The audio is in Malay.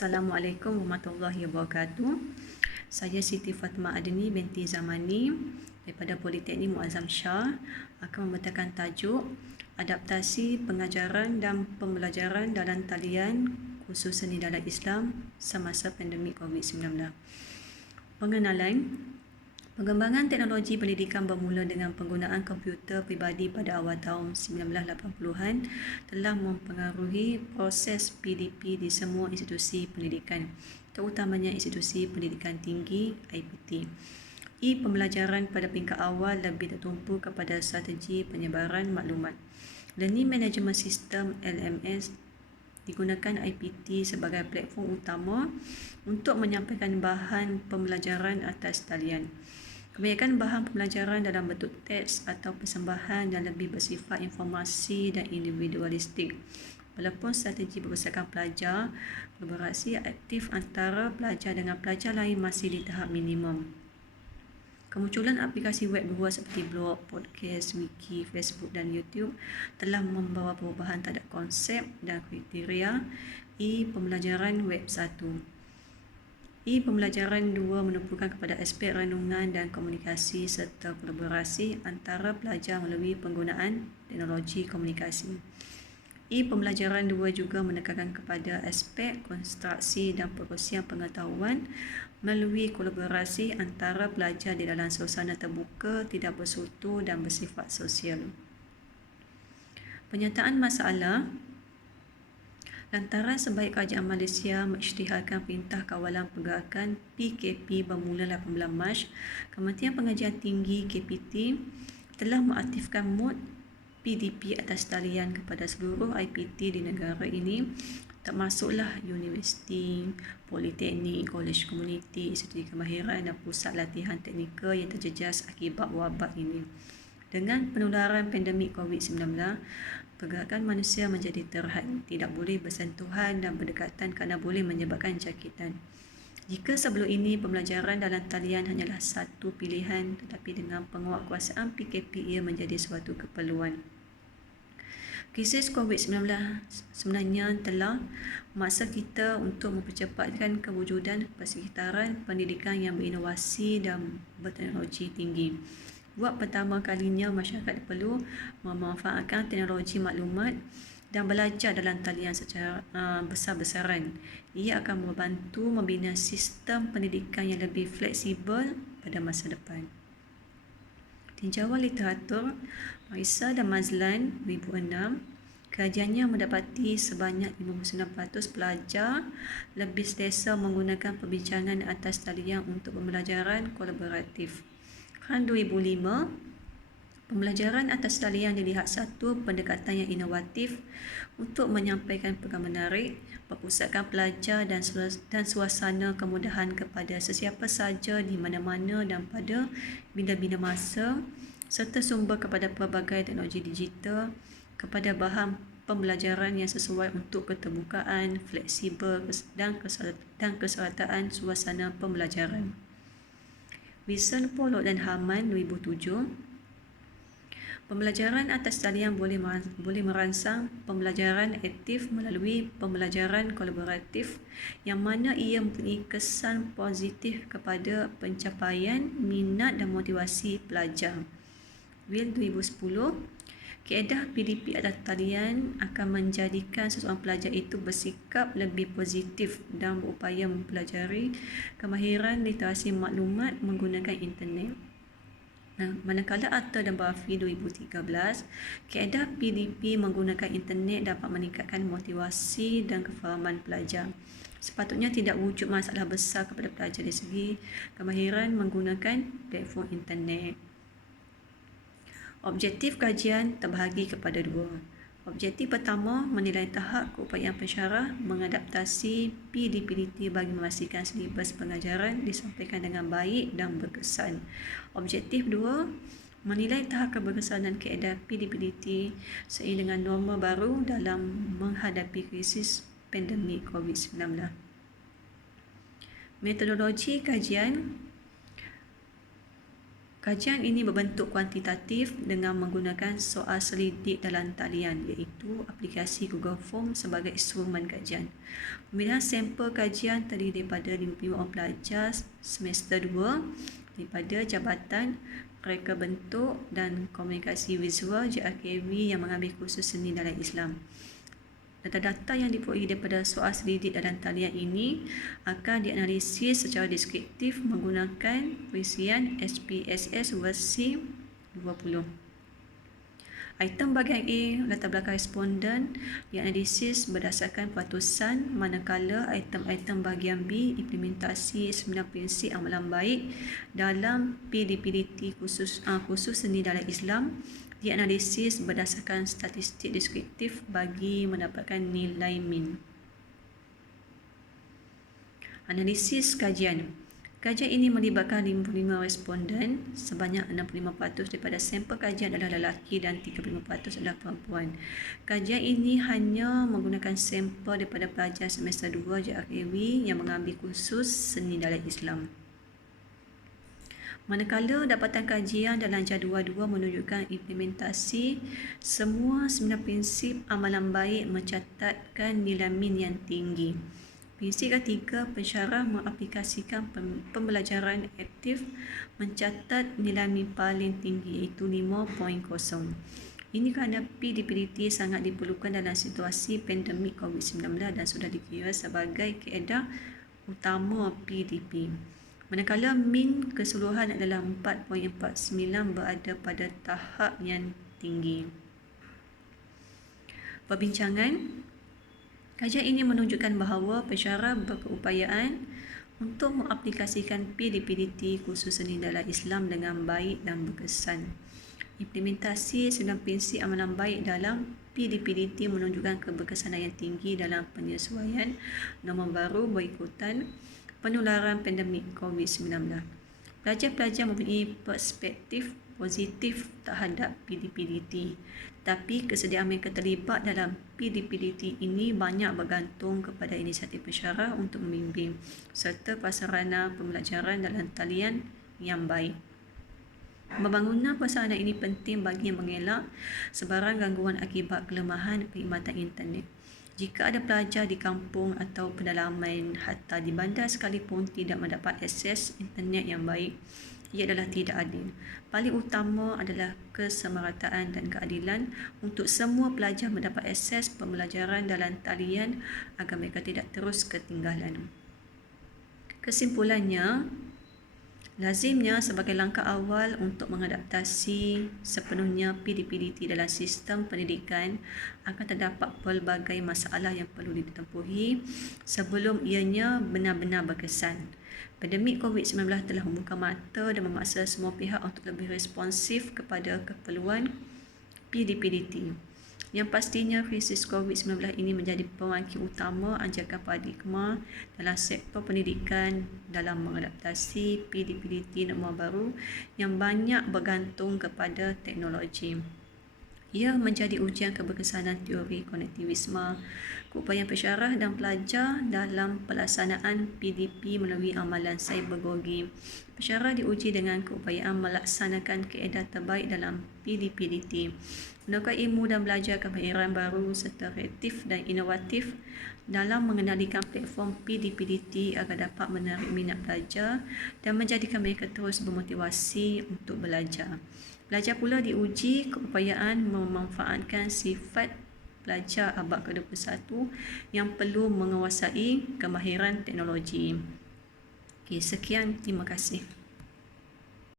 Assalamualaikum warahmatullahi wabarakatuh. Saya Siti Fatimah Adni binti Zamani daripada Politeknik Muazzam Shah akan membentangkan tajuk adaptasi pengajaran dan pembelajaran dalam talian khusus seni dalam Islam semasa pandemik COVID-19. Pengenalan. Pengembangan teknologi pendidikan bermula dengan penggunaan komputer peribadi pada awal tahun 1980-an telah mempengaruhi proses PDP di semua institusi pendidikan, terutamanya institusi pendidikan tinggi IPT. Pembelajaran pada peringkat awal lebih tertumpu kepada strategi penyebaran maklumat. Learning Management System LMS digunakan IPT sebagai platform utama untuk menyampaikan bahan pembelajaran atas talian. Kebanyakan bahan pembelajaran dalam bentuk teks atau persembahan yang lebih bersifat informasi dan individualistik. Walaupun strategi berbesarkan pelajar, kolaborasi aktif antara pelajar dengan pelajar lain masih di tahap minimum. Kemunculan aplikasi web luar seperti blog, podcast, wiki, Facebook dan YouTube telah membawa perubahan terhadap konsep dan kriteria pembelajaran web 1. Pembelajaran 2 menumpukan kepada aspek renungan dan komunikasi serta kolaborasi antara pelajar melalui penggunaan teknologi komunikasi. Pembelajaran 2 juga menekankan kepada aspek konstruksi dan perkongsian pengetahuan melalui kolaborasi antara pelajar di dalam suasana terbuka, tidak bersekutu dan bersifat sosial. Penyataan masalah. Lantaran sebaik kerajaan Malaysia mengisytiharkan Perintah Kawalan Pergerakan PKP bermula 18 Mac, Kementerian Pengajian Tinggi KPT telah mengaktifkan mod PDP atas talian kepada seluruh IPT di negara ini, termasuklah universiti, politeknik, kolej komuniti, institusi kemahiran dan pusat latihan teknikal yang terjejas akibat wabak ini. Dengan penularan pandemik COVID-19, pergerakan manusia menjadi terhad, tidak boleh bersentuhan dan berdekatan kerana boleh menyebabkan jangkitan. Jika sebelum ini pembelajaran dalam talian hanyalah satu pilihan, tetapi dengan penguatkuasaan PKP ia menjadi suatu keperluan. Krisis COVID-19 sebenarnya telah memaksa kita untuk mempercepatkan kewujudan persekitaran pendidikan yang berinovasi dan berteknologi tinggi. Buat pertama kalinya, masyarakat perlu memanfaatkan teknologi maklumat dan belajar dalam talian secara besar-besaran. Ia akan membantu membina sistem pendidikan yang lebih fleksibel pada masa depan. Tinjauan literatur Marisa dan Mazlan 2006, kajiannya mendapati sebanyak 59% pelajar lebih selesa menggunakan perbincangan atas talian untuk pembelajaran kolaboratif. Pada 2005, pembelajaran atas talian dilihat satu pendekatan yang inovatif untuk menyampaikan perkara menarik, berpusatkan pelajar dan suasana kemudahan kepada sesiapa sahaja di mana-mana dan pada bila-bila masa, serta sumber kepada pelbagai teknologi digital kepada bahan pembelajaran yang sesuai untuk keterbukaan, fleksibel dan kesertaan suasana pembelajaran. Wilson, Pollock dan Harman 2007. Pembelajaran atas talian boleh merangsang pembelajaran aktif melalui pembelajaran kolaboratif yang mana ia mempunyai kesan positif kepada pencapaian minat dan motivasi pelajar. Will 2010. Kaedah PDP atas talian akan menjadikan seseorang pelajar itu bersikap lebih positif dan berupaya mempelajari kemahiran literasi maklumat menggunakan internet. Manakala Arthur dan Buffy 2013, kaedah PDP menggunakan internet dapat meningkatkan motivasi dan kefahaman pelajar. Sepatutnya tidak wujud masalah besar kepada pelajar dari segi kemahiran menggunakan platform internet. Objektif kajian terbahagi kepada dua. Objektif pertama, menilai tahap keupayaan pensyarah mengadaptasi PDPT bagi memastikan silibus pengajaran disampaikan dengan baik dan berkesan. Objektif dua, menilai tahap keberkesanan kaedah PDPT seiring dengan norma baru dalam menghadapi krisis pandemik COVID-19. Metodologi kajian. Kajian ini berbentuk kuantitatif dengan menggunakan soal selidik dalam talian iaitu aplikasi Google Form sebagai instrumen kajian. Pemilihan sampel kajian terdiri daripada 55 orang pelajar semester 2 daripada Jabatan Reka Bentuk dan Komunikasi Visual JRKV yang mengambil kursus seni dalam Islam. Data-data yang diperoleh daripada soal selidik dalam talian ini akan dianalisis secara deskriptif menggunakan perisian SPSS versi 20. Item bahagian A, latar belakang responden, dianalisis berdasarkan peratusan, manakala item-item bahagian B, implementasi 9 prinsip amalan baik dalam PDPDT khusus seni dalam Islam, dianalisis berdasarkan statistik deskriptif bagi mendapatkan nilai min. Analisis kajian. Kajian ini melibatkan 55 responden, sebanyak 65% daripada sampel kajian adalah lelaki dan 35% adalah perempuan. Kajian ini hanya menggunakan sampel daripada pelajar semester 2 JRKV yang mengambil kursus seni dalam Islam. Manakala dapatan kajian dalam jadual 2 menunjukkan implementasi semua 9 prinsip amalan baik mencatatkan nilai min yang tinggi. Prinsip ketiga, pensyarah mengaplikasikan pembelajaran aktif mencatat nilai min paling tinggi iaitu 5.0. Ini kerana PDPDT sangat diperlukan dalam situasi pandemik COVID-19 dan sudah dikira sebagai kaedah utama PDP. Manakala min keseluruhan adalah 4.49 berada pada tahap yang tinggi. Perbincangan. Kajian ini menunjukkan bahawa pensyarah berkeupayaan untuk mengaplikasikan PDPDT khusus seni dalam Islam dengan baik dan berkesan. Implementasi 9 prinsip amalan baik dalam PDPDT menunjukkan keberkesanan yang tinggi dalam penyesuaian norma baru berikutan penularan pandemik COVID-19. Pelajar-pelajar mempunyai perspektif positif terhadap PDPDT, tapi kesediaan mereka terlibat dalam PDPDT ini banyak bergantung kepada inisiatif pensyarah untuk membimbing serta prasarana pembelajaran dalam talian yang baik. Pembangunan prasarana ini penting bagi mengelak sebarang gangguan akibat kelemahan perkhidmatan internet. Jika ada pelajar di kampung atau pedalaman hatta di bandar sekalipun tidak mendapat akses internet yang baik, ia adalah tidak adil. Paling utama adalah kesemarataan dan keadilan untuk semua pelajar mendapat akses pembelajaran dalam talian agar mereka tidak terus ketinggalan. Kesimpulannya, lazimnya sebagai langkah awal untuk mengadaptasi sepenuhnya PDPDT dalam sistem pendidikan akan terdapat pelbagai masalah yang perlu ditempuhi sebelum ianya benar-benar berkesan. Pandemik COVID-19 telah membuka mata dan memaksa semua pihak untuk lebih responsif kepada keperluan PDPDT. Yang pastinya krisis COVID-19 ini menjadi pewangi utama anjakan paradigma dalam sektor pendidikan dalam mengadaptasi PDPDT norma baru yang banyak bergantung kepada teknologi. Ia menjadi ujian keberkesanan teori konektivisme, keupayaan pensyarah dan pelajar dalam pelaksanaan PDP melalui amalan cybergogi. Pensyarah diuji dengan keupayaan melaksanakan kaedah terbaik dalam PDPDT, menukar ilmu dan belajar kemahiran baru serta kreatif dan inovatif dalam mengendalikan platform PDPDT agar dapat menarik minat pelajar dan menjadikan mereka terus bermotivasi untuk belajar. Pelajar pula diuji keupayaan memanfaatkan sifat pelajar abad ke-21 yang perlu menguasai kemahiran teknologi. Sekian, terima kasih.